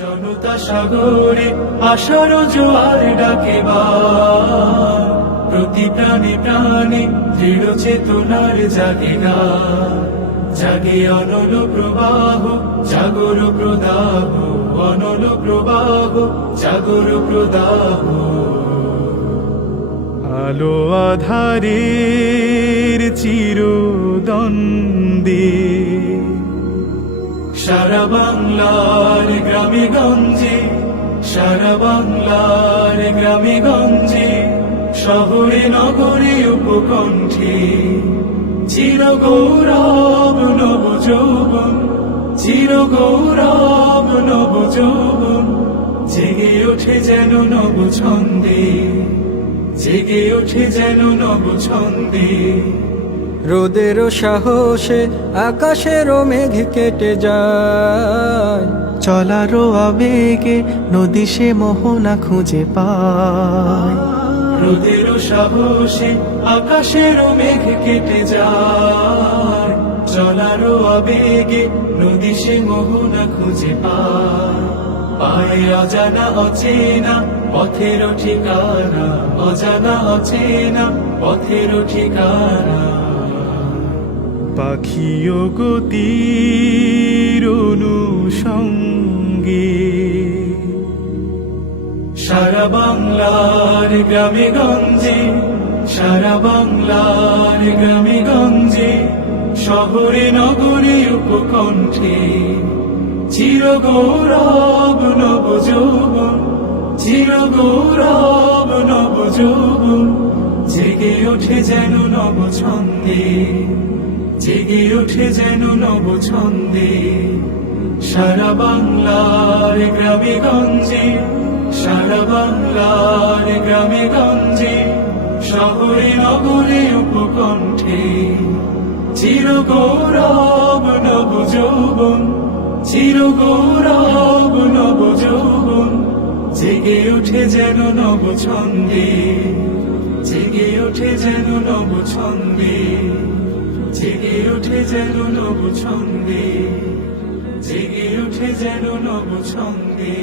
জনতা সাগরে আশার জোয়ার ডাকে। প্রতি প্রাণে প্রাণে দৃঢ় চেতনার জাগে গান। জাগে অনল প্রবাহ, জাগর প্রদাহ, অনল প্রবাহ, জাগর প্রদাহ আলো আধারের চিরদ্বন্দ্বে সারা বাংলার গ্রামে গঞ্জে সারা বাংলার গ্রামে গঞ্জে শহরে, নগরে, উপকণ্ঠে চির গৌরব নব যৌবন চির গৌরব নব যৌবন জেগে ওঠে যেন নব ছন্দে জেগে ওঠে যেন নব ছন্দে রোদেরও সাহসে, আকাশেরও মেঘ কেটে যায়। চলারও আবেগে, নদী সে মোহনা খুঁজে পায়। রোদের সাহসে আকাশের মেঘ কেটে যায়। চলারও আবেগে, নদী সে মোহনা খুঁজে পায়। পায় অজানা অচেনা পথের ঠিকানা। অজানা অচেনা পথের ঠিকানা। পাখিও গতির অনুসঙ্গে। সারা বাংলার গ্রামে গঞ্জে, সারা বাংলার গ্রামে গঞ্জে, শহরে, নগরে, উপকণ্ঠে। চির গৌরব নব যৌবন চির গৌরব নব যৌবন জেগে ওঠে যেন নব ছন্দে জেগে ওঠে যেন নব ছন্দে সারা বাংলার গ্রামে গঞ্জে, সারা বাংলার গ্রামে গঞ্জে, শহরে, নগরে, উপকণ্ঠে চির গৌরব নব যৌবন চির গৌরব নব যৌবন জেগে ওঠে যেন নব ছন্দে জেগে ওঠে যেন নব ছন্দে জেগে ওঠে যেন নব ছন্দে জেগে উঠে যেন নব ছন্দে।